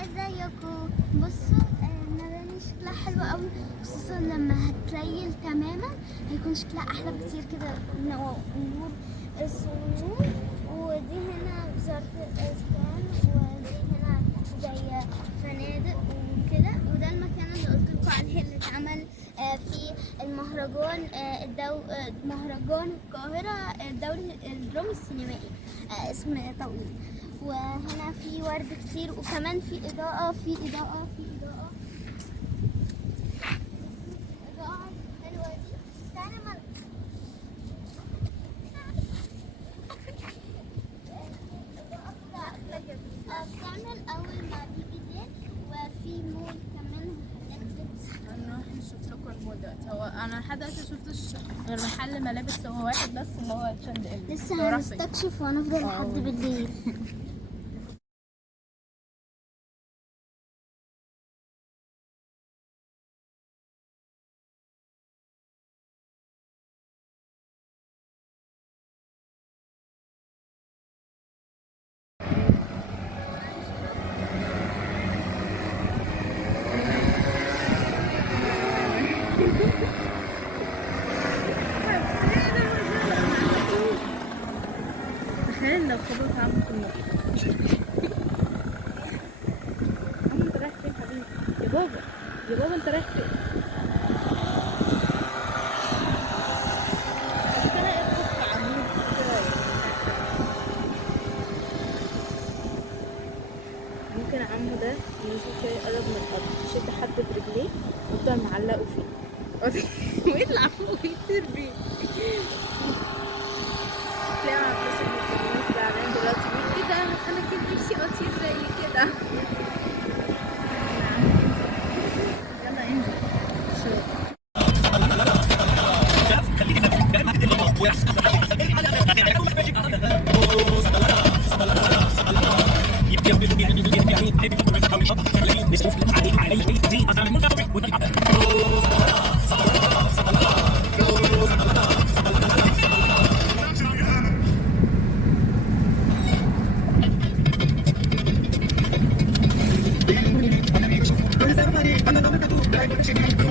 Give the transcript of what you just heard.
ازيكم؟ بصوا المباني شكلها حلو قوي، خصوصا لما هتليل تماما هيكون شكلها احلى بكتير كده. نور الصنوع، ودي هنا وزارة الاسكان، ودي هنا زي فنادق وكده. وده المكان اللي قلت لكم عليه اللي اتعمل في المهرجان مهرجان القاهرة الدرامي السينمائي، اسم طويل. وهنا في ورد كتير، وكمان في إضاءة إضاءة حلوة دي. تعالى بتعمل أول ما بيجي الليل. وفي مول كمان هنروح نشوف لكم المول دلوقتي. هو انا لحد دلوقتي مشفتش غير محل ملابس، هو واحد بس اللي هو تشاند لسه هنستكشف وهنفضل لحد بالليل. تخيل لو خدوه طعمه في النص. انت رايح فين حبيبي؟ يا بابا يا بابا انت رايح فين؟ بس انا اربط في عمود كده. ممكن عمو ده ينزل كده يقرب من الارض، يشد حد برجليه ويفضل معلقه فيه ويطلع فوق ويطير بيه. تلاقي عباس اللي في النص زعلان دلوقتي بيقول ايه ده، انا كان نفسي اطير زي كده. يلا انزل I'm